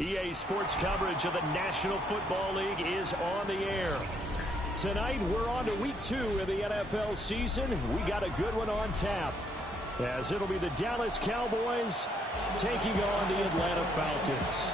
EA Sports coverage of the National Football League is on the air. Tonight, we're on to week 2 of the NFL season. We got a good one on tap, as it'll be the Dallas Cowboys taking on the Atlanta Falcons.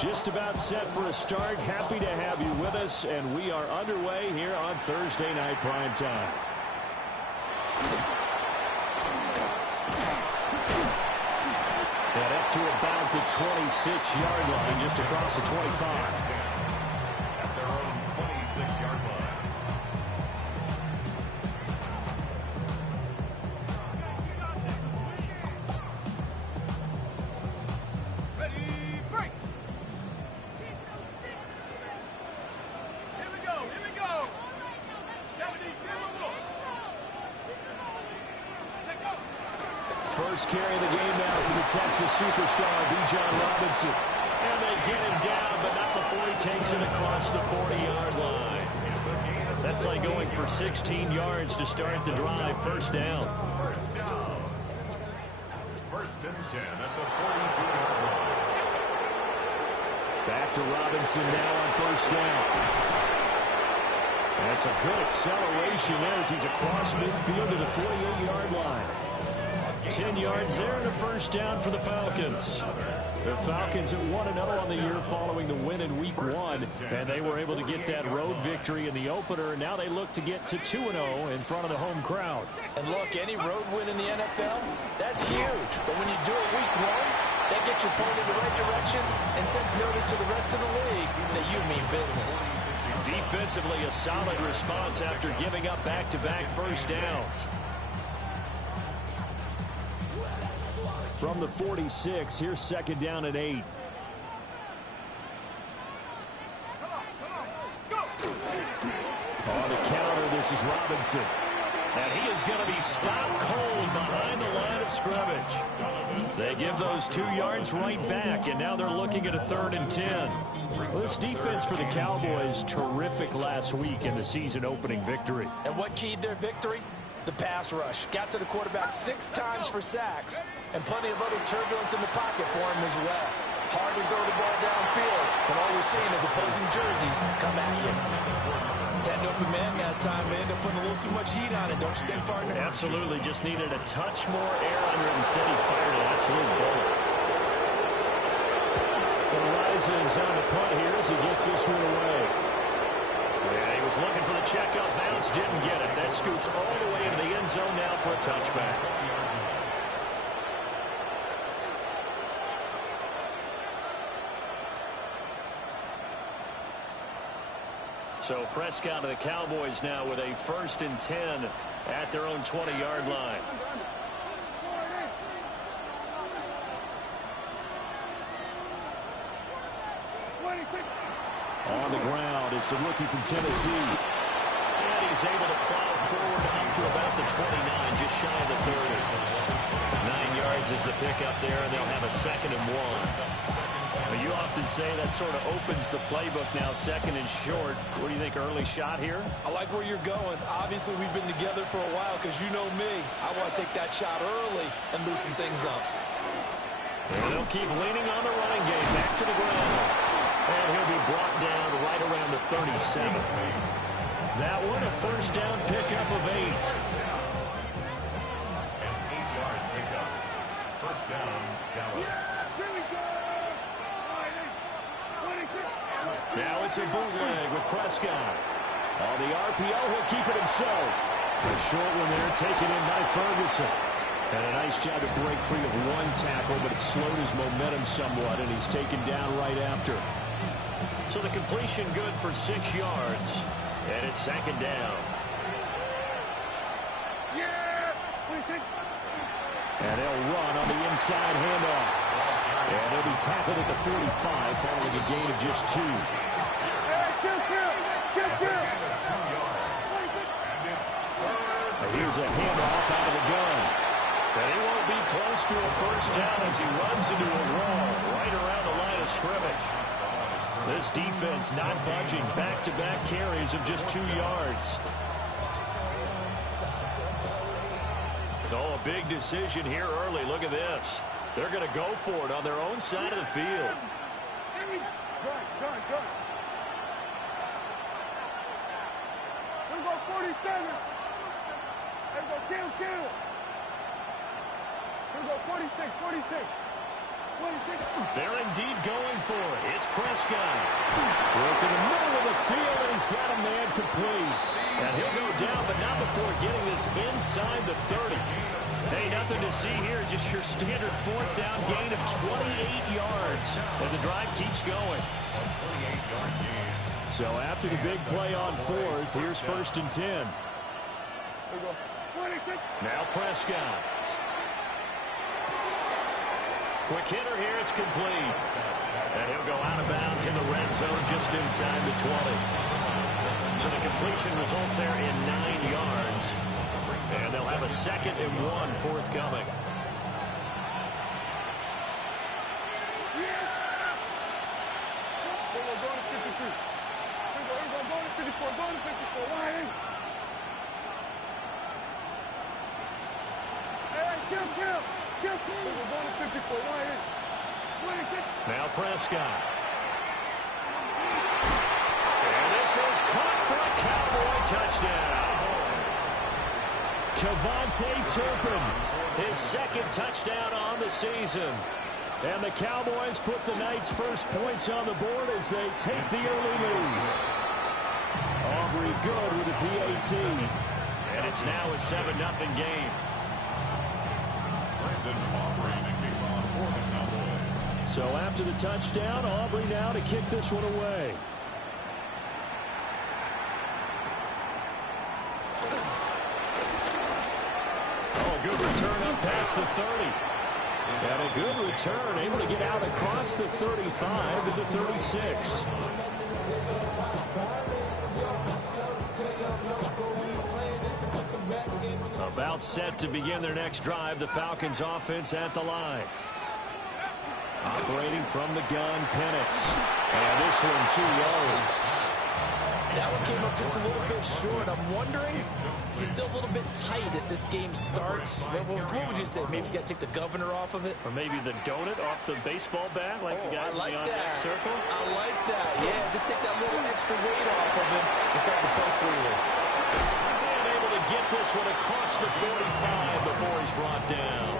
Just about set for a start. Happy to have you with us, and we are underway here on Thursday Night Prime Time. And up to about the 26-yard line, just across the 25. At their own 26-yard line. First carry of the game now for the Texas superstar, Bijan Robinson. And they get him down, but not before he takes it across the 40-yard line. That play going for 16 yards to start the drive. First down. First and 10 at the 42-yard line. Back to Robinson now on first down. That's a good acceleration there as he's across midfield to the 48-yard line. 10 yards there and a first down for the Falcons. The Falcons at 1-0 on the year following the win in Week 1, and they were able to get that road victory in the opener. Now they look to get to 2-0 in front of the home crowd. And look, any road win in the NFL, that's huge. But when you do it Week 1, that gets your point in the right direction and sends notice to the rest of the league that you mean business. Defensively, a solid response after giving up back-to-back first downs. From the 46, here's second down and 8. On the counter, this is Robinson. And he is going to be stopped cold behind the line of scrimmage. They give those 2 yards right back, and now they're looking at a 3rd and 10. Well, this defense for the Cowboys, terrific last week in the season-opening victory. And what keyed their victory? The pass rush. Got to the quarterback 6 times for sacks, and plenty of other turbulence in the pocket for him as well. Hard to throw the ball downfield, but all we're seeing is opposing jerseys come at you. That open man that time may end up putting a little too much heat on it, don't you think, partner? Absolutely. Just needed a touch more air under it. Instead, he fired an absolute bullet. Rises on the punt here as he gets this one away. Yeah, he was looking for the checkup bounce, didn't get it. That scoots all the way into the end zone now for a touchback. So Prescott of the Cowboys now with a 1st and 10 at their own 20-yard line. On the ground, it's a rookie from Tennessee. And he's able to plow forward up to about the 29, just shy of the 30. 9 yards is the pickup there, and they'll have a 2nd and 1. You often say that sort of opens the playbook now, 2nd and short. What do you think, early shot here? I like where you're going. Obviously, we've been together for a while because you know me. I want to take that shot early and loosen things up. And they'll keep leaning on the running game. Back to the ground. And he'll be brought down right around the 37. That one, a first down pickup of 8. An 8-yard pickup. First down, Dallas. Now it's a bootleg with Prescott. On the RPO, he'll keep it himself. A short one there taken in by Ferguson. And a nice job to break free of one tackle, but it slowed his momentum somewhat, and he's taken down right after. So the completion good for 6 yards. And it's 2nd down. And they'll run on the inside handoff. And he'll be tackled at the 45 following a gain of just 2. And here's as a handoff out of the gun. And he won't be close to a first down as he runs into a wall right around the line of scrimmage. This defense not budging. Back-to-back carries of just 2 yards. Oh, a big decision here early. Look at this. They're going to go for it on their own side of the field. Good. Here we go, 47. Here we go, kill. Here we go, 46. They're indeed going for it. It's Prescott. Work in the middle of the field, and he's got a man complete. And he'll go down, but not before getting this inside the 30. Hey, nothing to see here. Just your standard fourth down gain of 28 yards. And the drive keeps going. So after the big play on fourth, here's 1st and 10. Now Prescott. Quick hitter here. It's complete. And he'll go out of bounds in the red zone just inside the 20. So the completion results there in 9 yards. And they'll have a 2nd and 1 forthcoming. Now Prescott. And this is caught for a Cowboy touchdown. KaVontae Turpin, his 2nd touchdown on the season. And the Cowboys put the night's first points on the board as they take the early lead. Aubrey good with a PAT. And it's now a 7-0 game. So after the touchdown, Aubrey now to kick this one away. Oh, good return up past the 30. And a good return, able to get out across the 35 to the 36. About set to begin their next drive, the Falcons offense at the line. Operating from the gun, Penix. And this one too low. That one came up just a little bit short. I'm wondering, is he still a little bit tight as this game starts? What would you say? Maybe he's got to take the governor off of it? Or maybe the donut off the basable bat like the guys I like in the on-deck circle? I like that. Yeah, just take that little extra weight off of him. He's got to play freely. And able to get this one across the 45 before he's brought down.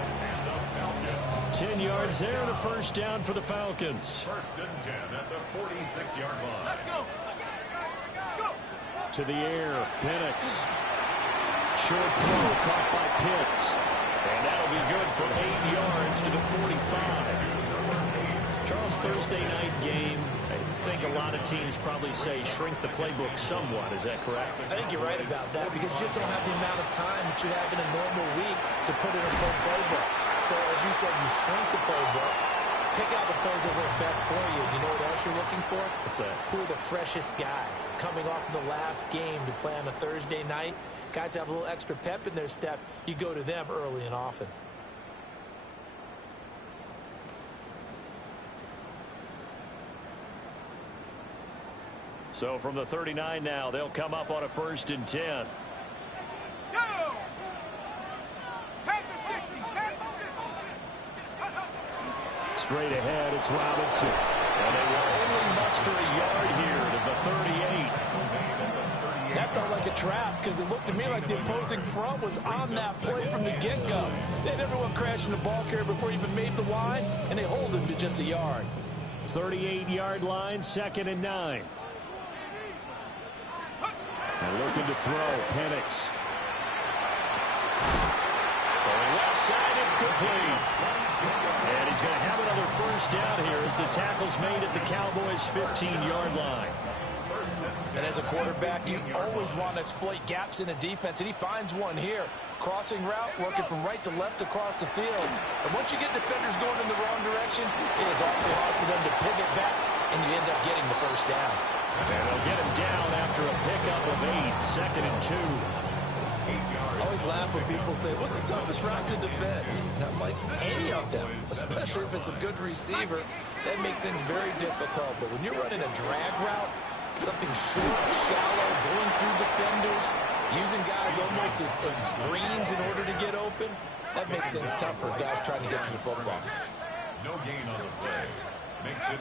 10 yards there and a first down for the Falcons. 1st and 10 at the 46-yard line. Let's go. To the air, Penix. Short throw caught by Pitts. And that'll be good for 8 yards to the 45. Charles, Thursday night game. I think a lot of teams probably say shrink the playbook somewhat. Is that correct? I think you're right about that because you just don't have the amount of time that you have in a normal week to put in a full playbook. So, as you said, you shrink the playbook, pick out the plays that work best for you. You know what else you're looking for? What's that? Who are the freshest guys coming off of the last game to play on a Thursday night? Guys have a little extra pep in their step. You go to them early and often. So from the 39 now, they'll come up on a 1st and 10. Straight ahead, it's Robinson. And they will only muster a yard here to the 38. That felt like a trap because it looked to me like the opposing front was on that play from the get-go. They had everyone crashing the ball carrier before he even made the line, and they hold him to just a yard. 38-yard line, 2nd and 9. And looking to throw, Penix. Throwing left side, it's complete. And he's going to have another first down here as the tackle's made at the Cowboys' 15-yard line. And as a quarterback, you always want to exploit gaps in a defense, and he finds one here. Crossing route, working from right to left across the field. And once you get defenders going in the wrong direction, it is awfully hard for them to pivot back, and you end up getting the first down. And they'll get him down after a pickup of 8, 2nd and 2. I always laugh when people say, what's the toughest route to defend? And I'm like, any of them, especially if it's a good receiver. That makes things very difficult. But when you're running a drag route, something short, shallow, going through defenders, using guys almost as screens in order to get open, that makes things tough for guys trying to get to the football. No gain on the play. Makes it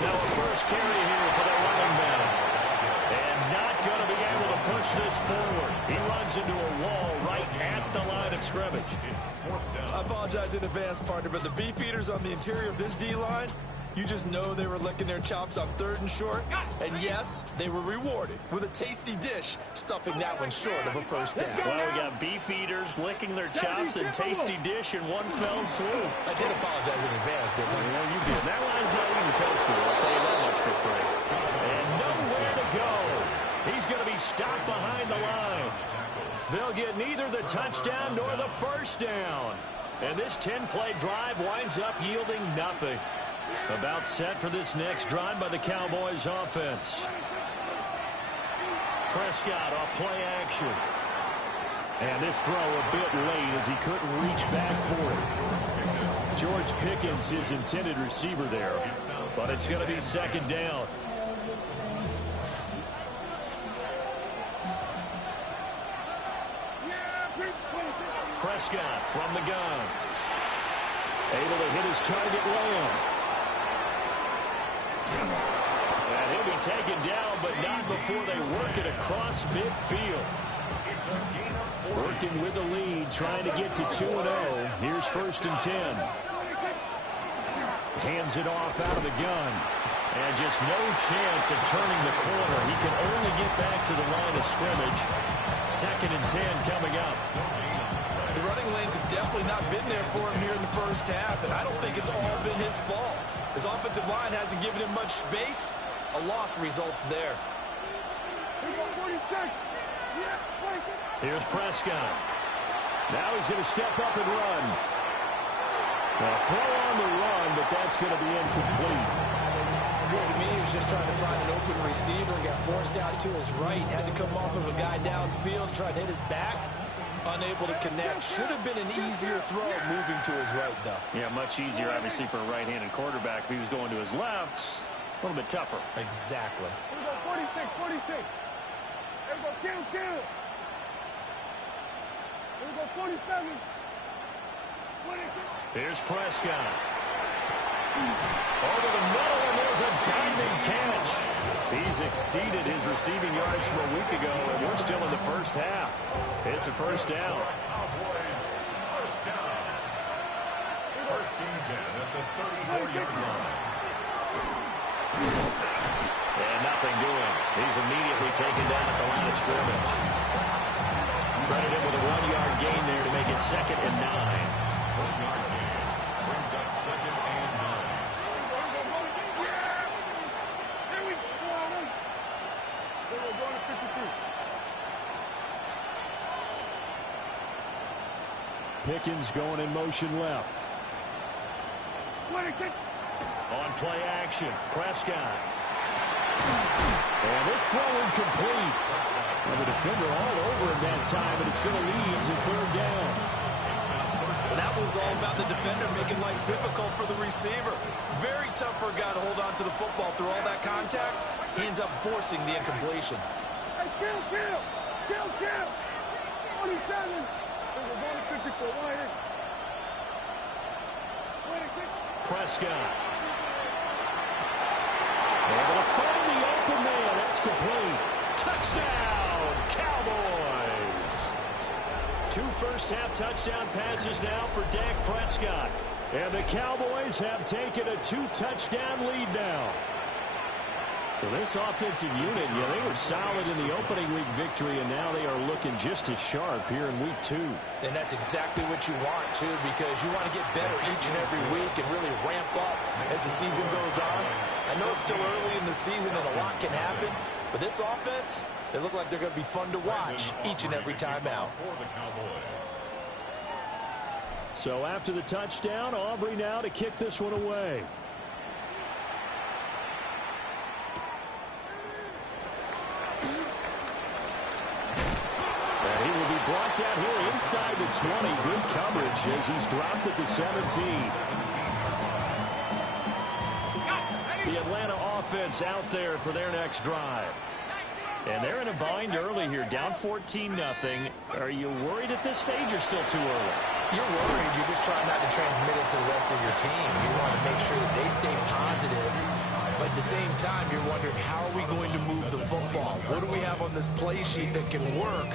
now a first carry here for the running back. And not going to be able to push this forward. He runs into a wall right at the line of scrimmage. I apologize in advance, partner, but the beefeaters on the interior of this D-line, you just know they were licking their chops on 3rd and short. And yes, they were rewarded with a tasty dish, stuffing that one short of a first down. Well, we got beefeaters licking their chops and tasty dish in one fell swoop. I did apologize in advance, didn't I? Well, you did. That line's not even tofu. I'll tell you that much for free. And nowhere to go. He's going to be stopped behind the line. They'll get neither the touchdown nor the first down. And this 10-play drive winds up yielding nothing. About set for this next drive by the Cowboys offense. Prescott off play action. And this throw a bit late as he couldn't reach back for it. George Pickens, his intended receiver there. But it's going to be 2nd down. Prescott from the gun. Able to hit his target Lamb. And he'll be taken down, but not before they work it across midfield. Working with the lead, trying to get to 2-0. Here's 1st and 10. Hands it off out of the gun. And just no chance of turning the corner. He can only get back to the line of scrimmage. 2nd and 10 coming up. The running lanes have definitely not been there for him here in the first half, and I don't think it's all been his fault. His offensive line hasn't given him much space. A loss results there. Here's Prescott. Now he's going to step up and run. Now throw on the run, but that's going to be incomplete. To me, he was just trying to find an open receiver and got forced out to his right. Had to come off of a guy downfield, try to hit his back. Unable to connect. Should have been an easier throw moving to his right, though. Yeah, much easier, obviously, for a right-handed quarterback. If he was going to his left, a little bit tougher. Exactly. Here we go, 46. Here we go, kill. Here we go, 47. Here's Prescott. Over the middle, and there's a diving catch. He's exceeded his receiving yards from a week ago, and we're still in the first half. It's a first down. First and 10 at the 34-yard line. And nothing doing. He's immediately taken down at the line of scrimmage. Credited with a 1-yard gain there to make it 2nd and 9. 1-yard gain brings up 2nd and 9. Pickens going in motion left. On play action, Prescott. And this throw incomplete. And the defender all over him that time, and it's going to lead to 3rd down. Well, that was all about the defender making life difficult for the receiver. Very tough for a guy to hold on to the football through all that contact. He ends up forcing the incompletion. Hey, kill. 47. Prescott. Able to find the open man. That's complete. Touchdown, Cowboys. 2 first-half touchdown passes now for Dak Prescott. And the Cowboys have taken a 2-touchdown lead now. Well, this offensive unit, they were solid in the opening week victory, and now they are looking just as sharp here in week 2. And that's exactly what you want, too, because you want to get better each and every week and really ramp up as the season goes on. I know it's still early in the season and a lot can happen, but this offense, they look like they're going to be fun to watch each and every time out. So after the touchdown, Aubrey now to kick this one away. brought down here inside the 20. Good coverage as he's dropped at the 17. The Atlanta offense out there for their next drive. And they're in a bind early here, down 14-0. Are you worried at this stage or still too early? You're worried. You're just trying not to transmit it to the rest of your team. You want to make sure that they stay positive. But at the same time, you're wondering, how are we going to move the football? What do we have on this play sheet that can work?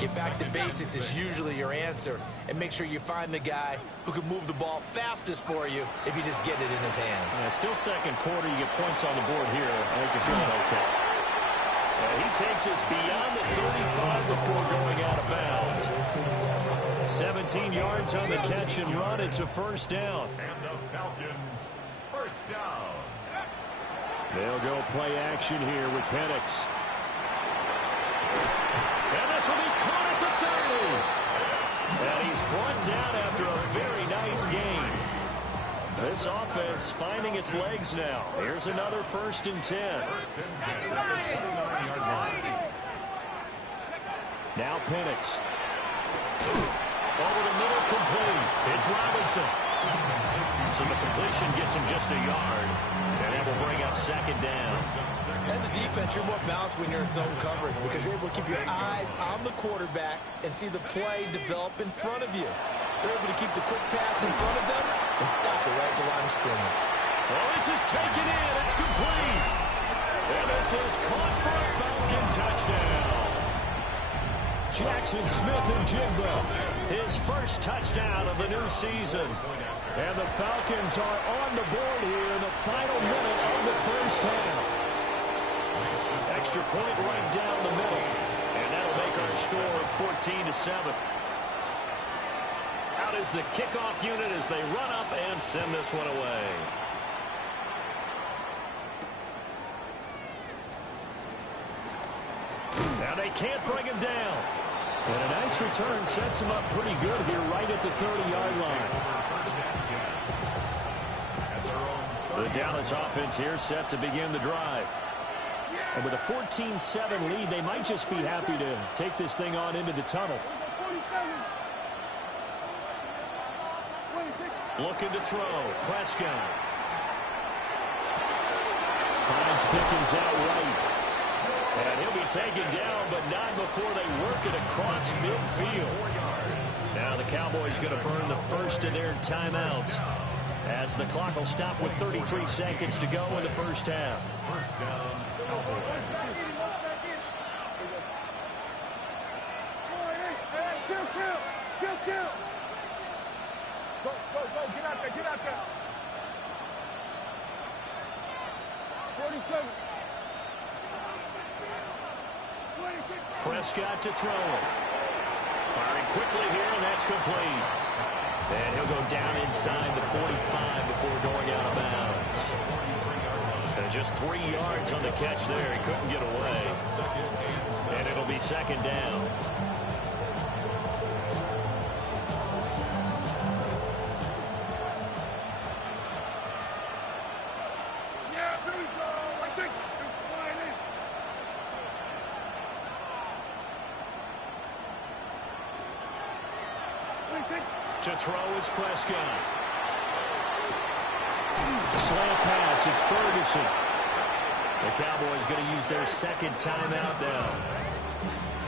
Get back to basics is usually your answer. And make sure you find the guy who can move the ball fastest for you if you just get it in his hands. Yeah, still second quarter. You get points on the board here. I think you're feeling okay. He takes us beyond the 35 before going out of bounds. 17 yards on the catch and run. It's a first down. And the Falcons, first down. They'll go play action here with Penix. And this will be caught at the 30. And he's brought down after a very nice gain. This offense finding its legs now. Here's another 1st and 10. Now Penix. Over the middle, complete. It's Robinson. So the completion gets him just a yard. And that will bring up second down. As a defense, you're more balanced when you're in zone coverage because you're able to keep your eyes on the quarterback and see the play develop in front of you. You're able to keep the quick pass in front of them and stop it right at the line of scrimmage. Well, this is taken in. It's complete. And this is caught for a Falcon touchdown. Jackson Smith-Njigba, his first touchdown of the new season. And the Falcons are on the board here in the final minute of the first half. Extra point right down the middle. And that'll make our score 14-7. Out is the kickoff unit as they run up and send this one away. Now they can't bring him down. And a nice return sets him up pretty good here right at the 30-yard line. The Dallas offense here set to begin the drive. And with a 14-7 lead, they might just be happy to take this thing on into the tunnel. Looking to throw. Prescott. Finds Pickens out right. And he'll be taken down, but not before they work it across midfield. Now the Cowboys going to burn the first of their timeouts as the clock will stop with 33 seconds to go in the first half. First down, Cowboys. Kill. Go, get out there. 47. Prescott to throw it. Firing quickly here, and that's complete. And he'll go down inside the 45 before going out of bounds. And just 3 yards on the catch there. He couldn't get away. And it'll be second down. To throw is Prescott. Slant pass, it's Ferguson. The Cowboys going to use their second timeout now,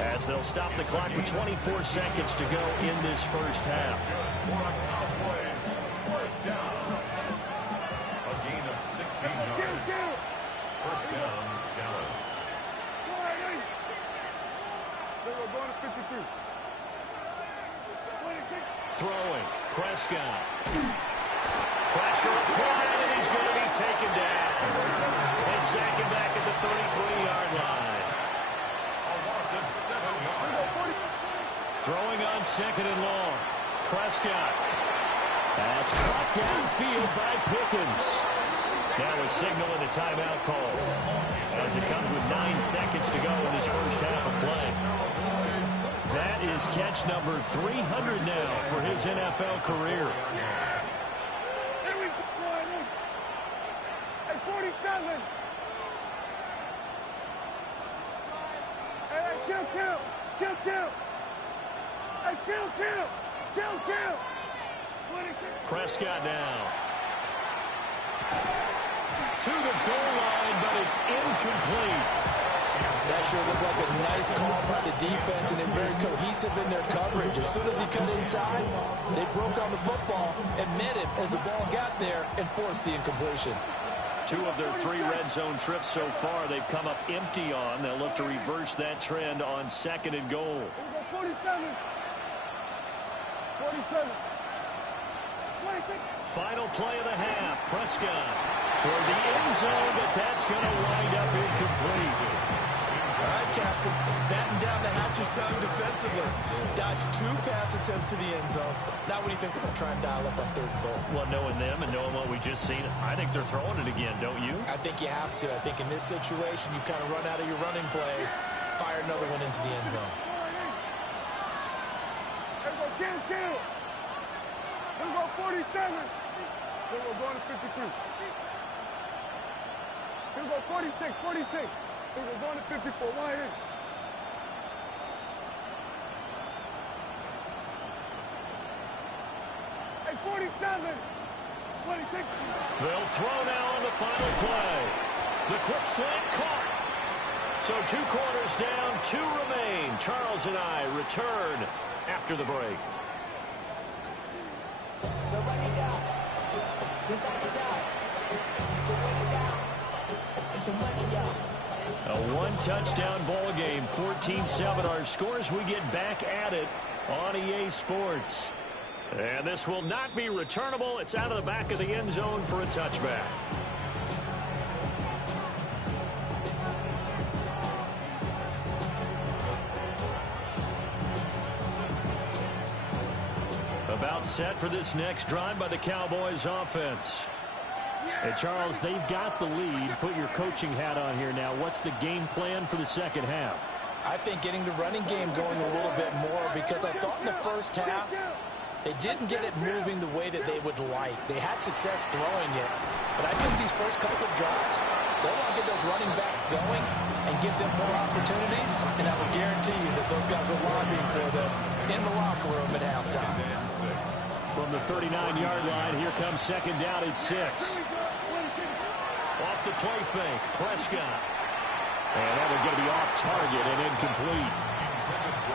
as they'll stop the clock with 24 seconds to go in this first half. Cowboys, first down. A gain of 16 yards. First down, Dallas. We're going to 53. Throwing, Prescott. Pressure applied, and he's going to be taken down. They sack him back at the 33-yard line. A loss of 7 yards. Throwing on second and long. Prescott. That's caught downfield by Pickens. Now a signal and a timeout call, as it comes with 9 seconds to go in this first half of play. That is catch number 300 now for his NFL career. Here we go. Hey, 47. Hey, kill. Hey, kill. Prescott now. To the goal line, but it's incomplete. That sure looked like a nice call by the defense, and they're very cohesive in their coverage. As soon as he cut inside, they broke on the football and met it as the ball got there and forced the incompletion. 2 of their 3 red zone trips so far they've come up empty on. They'll look to reverse that trend on 2nd and goal. 47. 47. 26. Final play of the half. Prescott toward the end zone, but that's going to wind up incomplete. All right, Captain. It's batten down the hatches time defensively. Dodged 2 pass attempts to the end zone. Now what do you think they're going to try and dial up on 3rd and goal? Well, knowing them and knowing what we just seen, I think they're throwing it again, don't you? I think you have to. I think in this situation, you kind of run out of your running plays, fire another one into the end zone. Here we go, kill. Here we go, 47. Here we go, going to 53. Here we go, 46. Here we go, going to 54. Why in? Hey, 47. 26. They'll throw now on the final play. The quick slant caught. So 2 quarters down, 2 remain. Charles and I return after the break. So run it down. Your side is out. So run it down. Get your money out. A 1-touchdown ball game, 14-7 our scores. We get back at it on EA Sports. And this will not be returnable. It's out of the back of the end zone for a touchback. About set for this next drive by the Cowboys offense. Hey, Charles, they've got the lead. Put your coaching hat on here now. What's the game plan for the second half? I think getting the running game going a little bit more, because I thought in the first half they didn't get it moving the way that they would like. They had success throwing it, but I think these first couple of drives, they'll want to get those running backs going and give them more opportunities, and I will guarantee you that those guys are lobbying for them in the locker room at halftime. From the 39-yard line, here comes 2nd down at 6. Off the play fake, Prescott. And that one going to be off target and incomplete.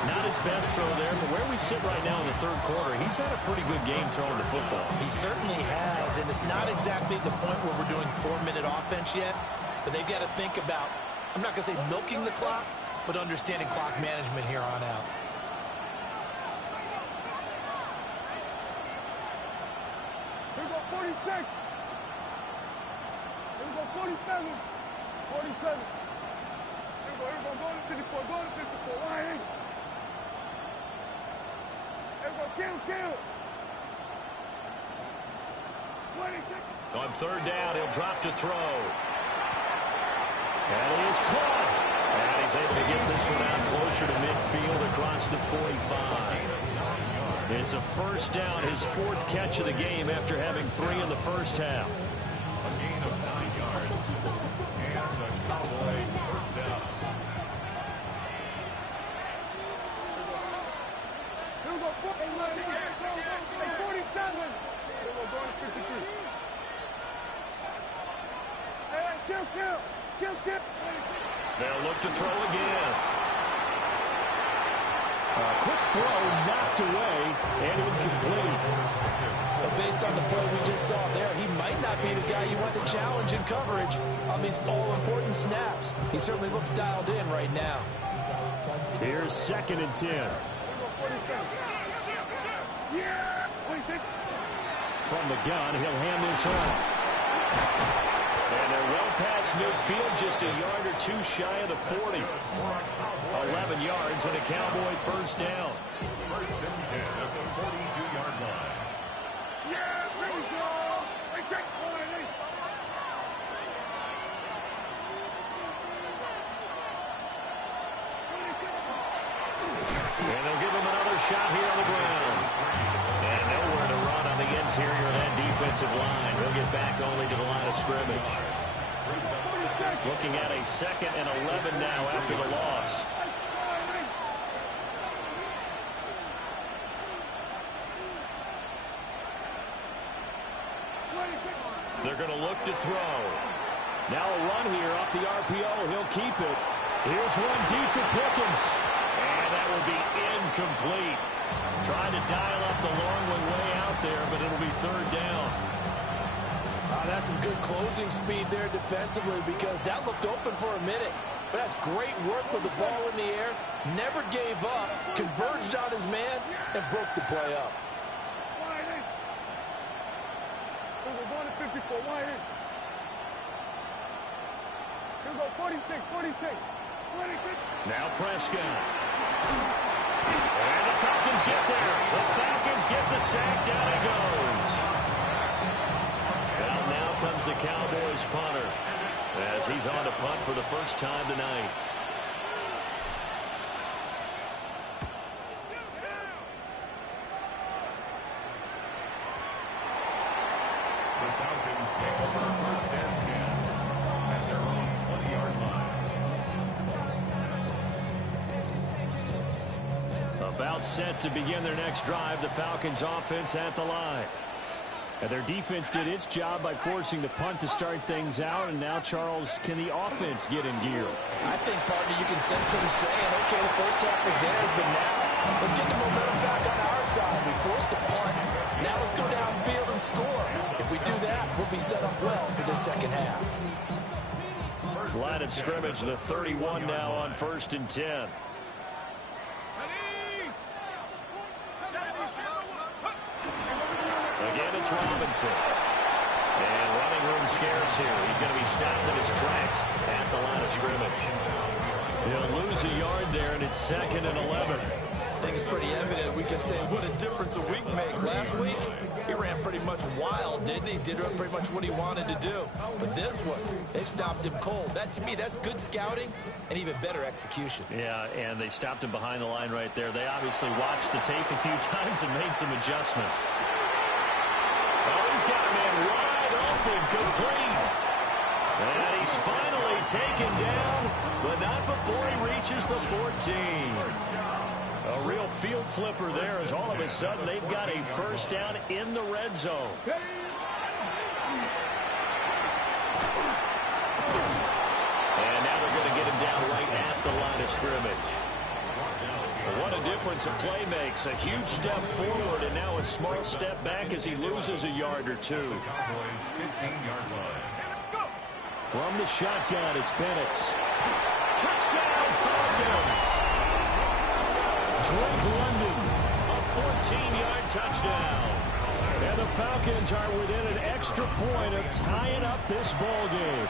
Not his best throw there, but where we sit right now in the 3rd quarter, he's had a pretty good game throwing the football. He certainly has, and it's not exactly the point where we're doing 4-minute offense yet, but they've got to think about, I'm not going to say milking the clock, but understanding clock management here on out. Here we go, 46. Here we go, 47. 47. Here we go, going to 54. Why in? Here we go, kill. 26. On 3rd down, he'll drop to throw. And it is caught. And he's able to get this one out closer to midfield across the 45. It's a 1st down, his 4th catch of the game after having 3 in the first half. A gain of 9 yards. And the Cowboy 1st down. Here we go, 47. Here we go, going to 53. Hey, kill. They'll look to throw again. Quick throw knocked away and incomplete. But based on the play we just saw there, he might not be the guy you want to challenge in coverage on these all-important snaps. He certainly looks dialed in right now. Here's 2nd and 10. Yeah! 26. From the gun, he'll hand this off. And they're well past midfield, just a yard or 2 shy of the 40. 11 yards and a Cowboy 1st down. 1st and 10 at the 42-yard line. Yeah, there we go. Hey, take point. And they'll give him another shot here on the ground. And nowhere to run on the interior of that defensive line. He'll get back only to the line of scrimmage. Looking at a 2nd and 11 now after the loss. they're going to look to throw. Now a run here off the RPO. He'll keep it. Here's one deep for Pickens. And that will be incomplete. Trying to dial up the long way out there, but it'll be third down. That's some good closing speed there defensively because that looked open for a minute. But that's great work with the ball in the air. Never gave up, converged on his man, and broke the play up. Wide in. Here we go, going to 54, wide in. Here we go, 46, 46. 26. Now Prescott. And the Falcons get there. The Falcons get the sack. Down he goes. Well, now comes the Cowboys punter as he's on to punt for the first time tonight. The Falcons take over first and 10 at their own 20-yard line. About set to begin their next drive. The Falcons offense at the line. And their defense did its job by forcing the punt to start things out. And now, Charles, can the offense get in gear? I think, partner, you can sense them saying, okay, the first half was theirs, but now let's get the momentum back on our side. We forced the punt. Now let's go downfield and score. If we do that, we'll be set up well for the second half. Line of scrimmage, the 31 now on 1st and 10. Again, it's Robinson. And running room scarce here. He's going to be stopped in his tracks at the line of scrimmage. He'll lose a yard there, and it's 2nd and 11. I think it's pretty evident. We can say what a difference a week makes. Last week, he ran pretty much wild, didn't he? Did pretty much what he wanted to do. But this one, they stopped him cold. That, to me, that's good scouting and even better execution. Yeah, and they stopped him behind the line right there. They obviously watched the tape a few times and made some adjustments. Oh, he's got a man wide open, complete. And he's finally taken down, but not before he reaches the 14. A real field flipper there as all of a sudden they've got a first down in the red zone. And now they're going to get him down right at the line of scrimmage. What a difference a play makes. A huge step forward and now a small step back as he loses a yard or two. Cowboys 15-yard line. From the shotgun, it's Penix. Touchdown, Falcons! Drake London. A 14-yard touchdown. And the Falcons are within an extra point of tying up this ball game.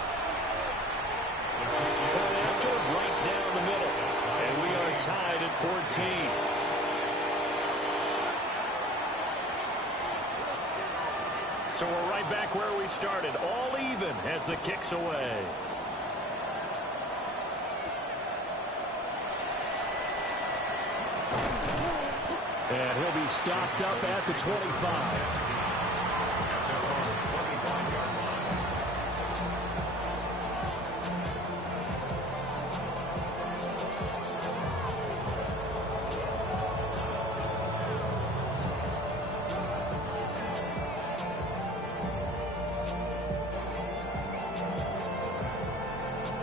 And after, right down the middle. And we are tied at 14. So we're right back where we started. All even as the kick's away. And he'll be stopped up at the 25.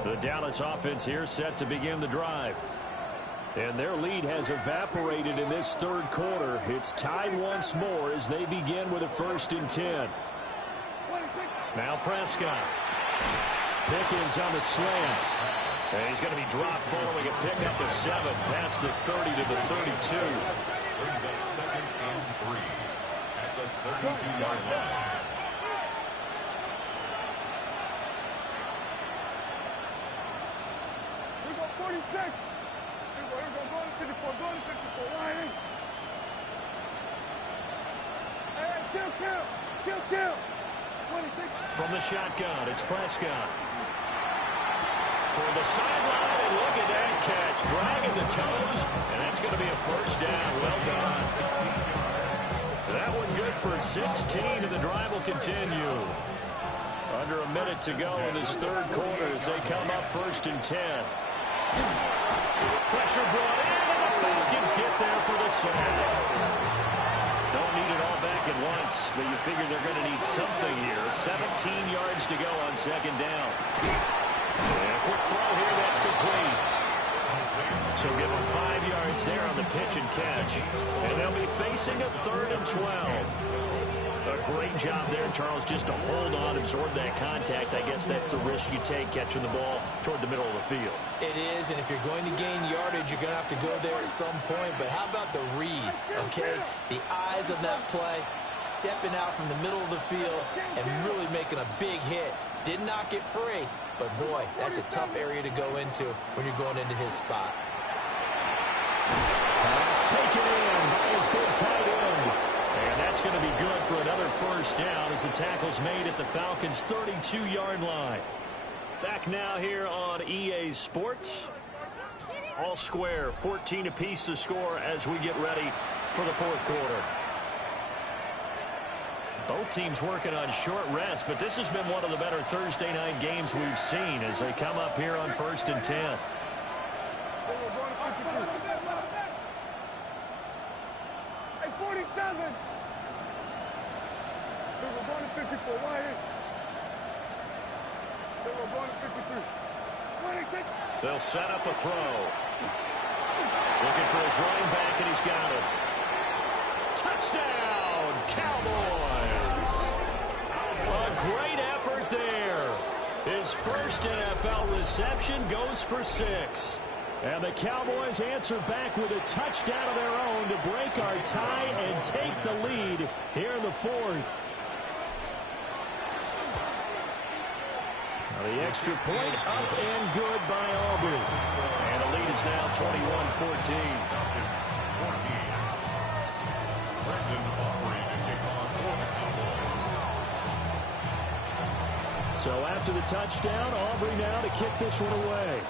The Dallas offense here set to begin the drive. And their lead has evaporated in this third quarter. It's tied once more as they begin with a 1st and 10. Now Prescott. Pickens on the slant. And he's going to be dropped following a pickup of 7 past the 30 to the 32. Brings up 2nd and 3 at the 32-yard line. Here we go, 46. Here we go, go to 54, go to 54, wide in. Hey, kill. 26. From the shotgun, it's Prescott. Toward the sideline, and look at that catch. Dragging the toes, and that's going to be a first down. Well done. That one good for 16, and the drive will continue. Under a minute to go in this third quarter as they come up 1st and 10. Pressure brought in, and the Falcons get there for the sack. Don't need it all back at once, but you figure they're going to need something here. 17 yards to go on second down. And a quick throw here, that's complete. So give them 5 yards there on the pitch and catch. And they'll be facing a 3rd and 12. A great job there, Charles, just to hold on, absorb that contact. I guess that's the risk you take catching the ball toward the middle of the field. It is, and if you're going to gain yardage, you're going to have to go there at some point. But how about the read, okay? The eyes of that play, stepping out from the middle of the field and really making a big hit. Did not get free, but boy, that's a tough area to go into when you're going into his spot. That's taken in by his big tight end. And that's going to be good for another first down as the tackle's made at the Falcons' 32-yard line. Back now here on EA Sports. All square, 14 apiece to score as we get ready for the fourth quarter. Both teams working on short rest, but this has been one of the better Thursday night games we've seen as they come up here on 1st and 10. Hey, 47. We're going to 54. Why is? We're going to 53. 26. They'll set up a throw. Looking for his running back, and he's got it. Touchdown, Cowboys! A great effort there. His first NFL reception goes for 6. And the Cowboys answer back with a touchdown of their own to break our tie and take the lead here in the fourth. Now the extra point up and good by Auburn. And the lead is now 21-14. Falcons 14. Brendan Aubrey to kick off for the Cowboys. So after the touchdown, Aubrey now to kick this one away.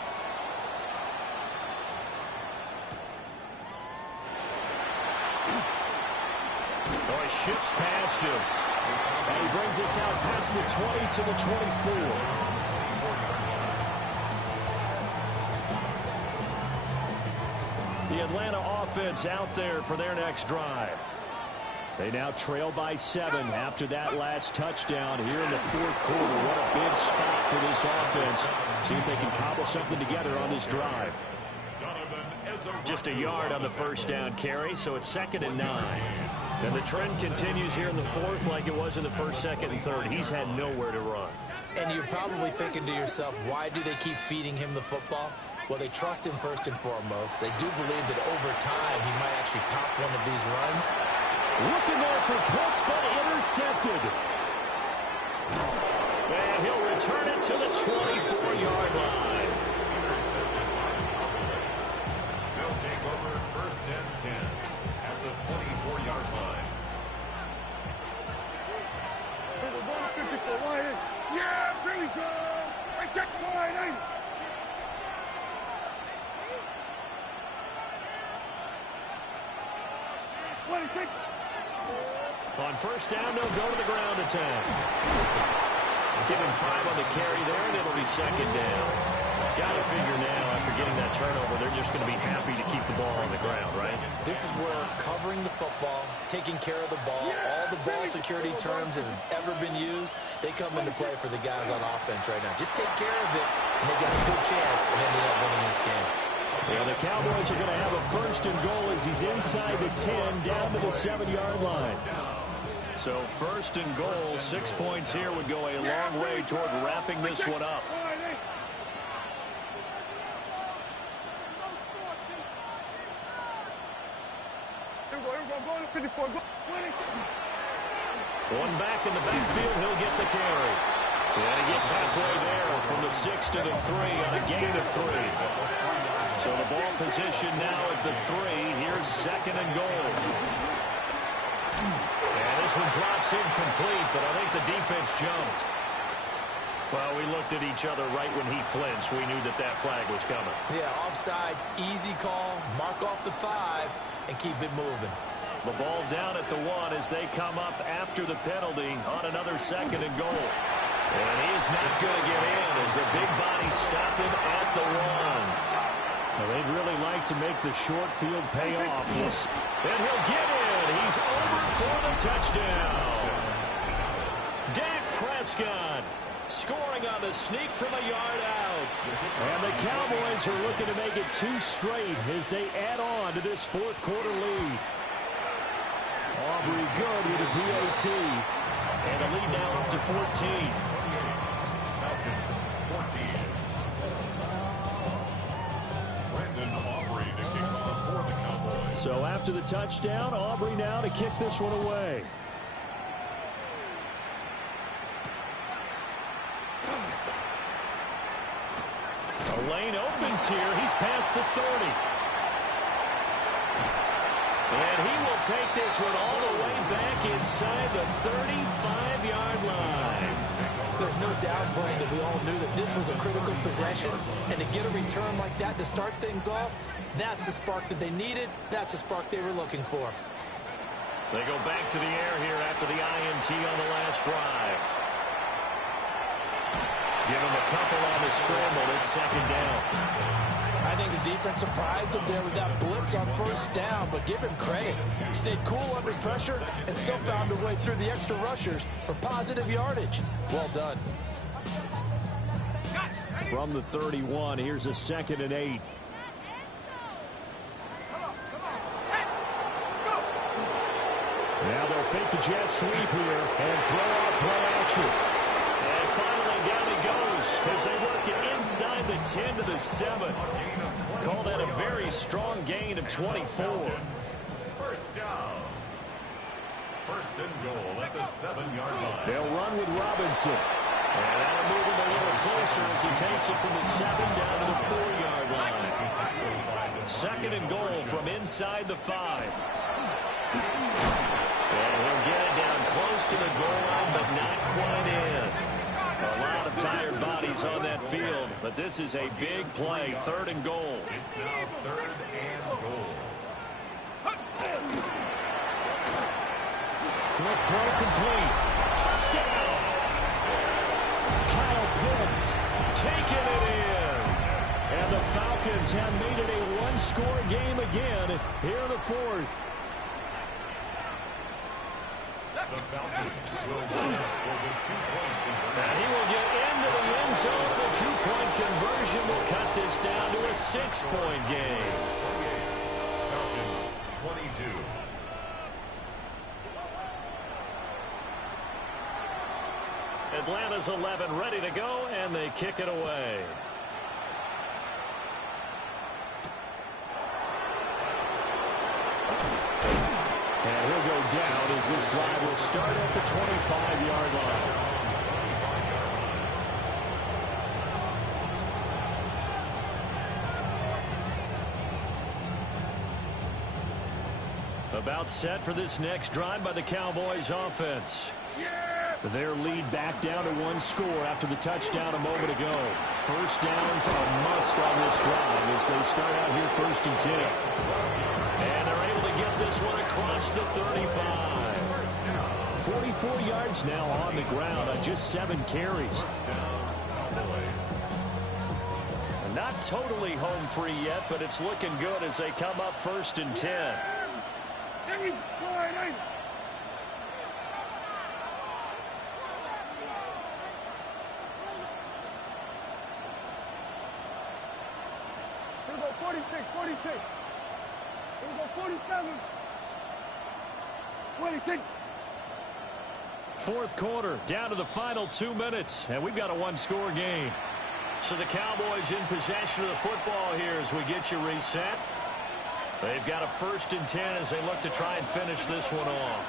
Oh, he shifts past him. And he brings us out past the 20 to the 24. The Atlanta offense out there for their next drive. They now trail by 7 after that last touchdown here in the fourth quarter. What a big spot for this offense. See if they can cobble something together on this drive. Just a yard on the first down carry, so it's 2nd and 9. And the trend continues here in the fourth like it was in the first, second, and third. He's had nowhere to run. And you're probably thinking to yourself, why do they keep feeding him the football? Well, they trust him first and foremost. They do believe that over time he might actually pop one of these runs. Looking there for Pitts, but intercepted. And he'll return it to the 24-yard line. They'll take over 1st and 10 at the 24-yard line. We're going to 54. Why is? Yeah, there we go. Hey, check the line, hey. On first down, they'll go to the ground attack. Give him 5 on the carry there, and it'll be 2nd down. Got to figure now, after getting that turnover, they're just going to be happy to keep the ball on the ground, right? This is where covering the football, taking care of the ball, all the ball security terms that have ever been used, they come into play for the guys on offense right now. Just take care of it, and they've got a good chance of ending up winning this game. Yeah, the Cowboys are going to have a 1st and goal as he's inside the 10, down to the 7-yard line. So 1st and goal, 6 points here would go a long way toward wrapping this one up. One back in the backfield, he'll get the carry. And he gets halfway there from the 6 to the 3 on a gain of 3. So the ball position now at the 3. Here's 2nd and goal. And this one drops incomplete, but I think the defense jumped. Well, we looked at each other right when he flinched. We knew that that flag was coming. Yeah, offsides, easy call, mark off the 5, and keep it moving. The ball down at the 1 as they come up after the penalty on another 2nd and goal. And he is not going to get in as the big body stop him at the 1. Well, they'd really like to make the short field pay off. And he'll get in And he's over for the touchdown. Dak Prescott scoring on the sneak from a yard out. And the Cowboys are looking to make it 2 straight as they add on to this fourth quarter lead. Aubrey good with a PAT. And a lead now up to 14. Falcons 14. Brandon Aubrey to kick off for the Cowboys. So after the touchdown, Aubrey now to kick this one away. A lane opens here. He's past the 30. And he will take this one all the way back inside the 35-yard line. There's no downplaying that we all knew that this was a critical possession, and to get a return like that to start things off, that's the spark that they needed. That's the spark they were looking for. They go back to the air here after the INT on the last drive. Give him a couple on the scramble. It's second down. I think the defense surprised him there with that blitz on first down, but give him credit. He stayed cool under pressure and still found a way through the extra rushers for positive yardage. Well done. From the 31, here's a 2nd and 8. Now they'll fake the jet sweep here and throw out play action. And finally down he goes as they work it inside the 10 to the 7. Call that a very strong gain of 24. First down. First and goal at the 7-yard line. They'll run with Robinson. And that'll move him a little closer as he takes it from the 7 down to the 4-yard line. Second and goal from inside the 5. And he'll get it down close to the goal line, but not quite in. A lot of tired bodies on that field, but this is a big play, 3rd and goal. It's now 3rd and goal. Quick throw complete. Touchdown! Kyle Pitts Taking it in. and the Falcons have made it a 1-score game again here in the 4th. The Falcons will win for the 2-point conversion. And he will get into the end zone. The 2-point conversion will cut this down to a 6-point game. Falcons 22. Atlanta's 11 ready to go, and they kick it away. And he'll go down as this drive will start at the 25-yard line. About set for this next drive by the Cowboys offense. Their lead back down to 1 score after the touchdown a moment ago. First down's a must on this drive as they start out here 1st and 10. And they're able to get this one across the 35. 44 yards now on the ground on just 7 carries. Not totally home free yet, but it's looking good as they come up 1st and 10. Here we go, 46, 46. Here we go, 47. 26. 4th quarter, down to the final 2 minutes, and we've got a 1-score game. So the Cowboys in possession of the football here as we get you reset. They've got a 1st and 10 as they look to try and finish this one off.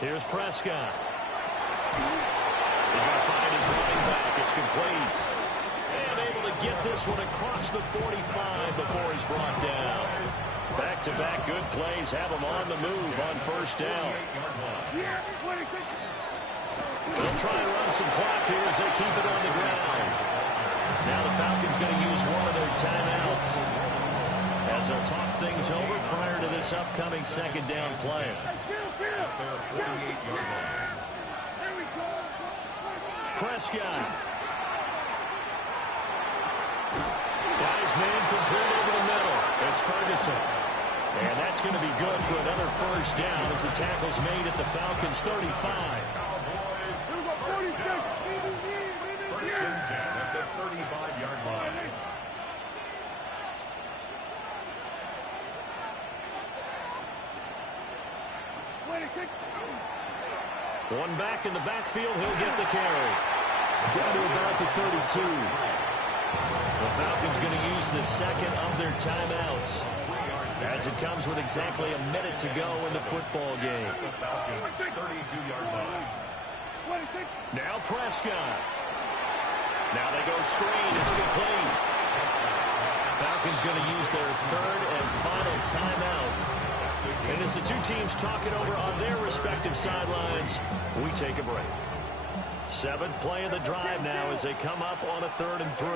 Here's Prescott. He's going to find his running back. It's complete. And able to get this one across the 45 before he's brought down. Back-to-back good plays have him on the move on 1st down. They'll try and run some clock here as they keep it on the ground. Now the Falcons going to use one of their timeouts as they'll talk things over prior to this upcoming 2nd down play. Prescott. Got his man complete over the middle. It's Ferguson. And that's going to be good for another first down as the tackle's made at the Falcons' 35. First and 10 at the 35-yard line. One back in the backfield, he'll get the carry. Down to about the 32. The Falcons going to use the second of their timeouts, as it comes with exactly a minute to go in the football game. The Falcons' 32-yard line. Now Prescott. Now they go screen. It's complete. Falcons going to use their third and final timeout. And as the two teams talk it over on their respective sidelines, we take a break. Seventh play of the drive now as they come up on a 3rd and 3.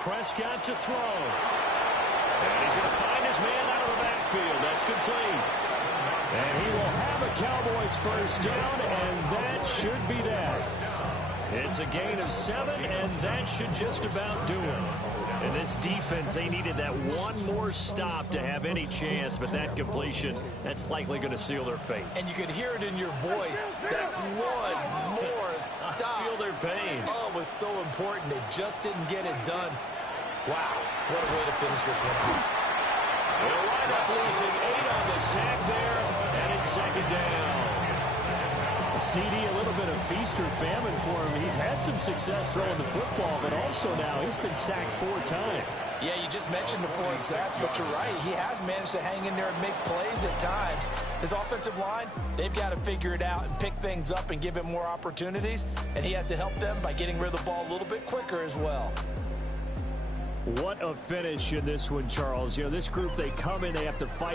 Prescott to throw. And he's going to find his man out of the backfield. That's complete. And he will have a Cowboys first down, and that should be that. It's a gain of 7, and that should just about do it. And this defense, they needed that one more stop to have any chance, but that completion, that's likely going to seal their fate. And you could hear it in your voice, that one more stop. I feel their pain. Oh, it was so important. They just didn't get it done. Wow, what a way to finish this one off. They'll wind up losing 8 on the sack there, and it's 2nd down. CD, a little bit of feast or famine for him. He's had some success throwing the football, but also now he's been sacked 4 times. Yeah, you just mentioned the 4 sacks, but you're right. He has managed to hang in there and make plays at times. His offensive line, they've got to figure it out and pick things up and give him more opportunities, and he has to help them by getting rid of the ball a little bit quicker as well. What a finish in this one, Charles. You know, this group, they come in, they have to fight.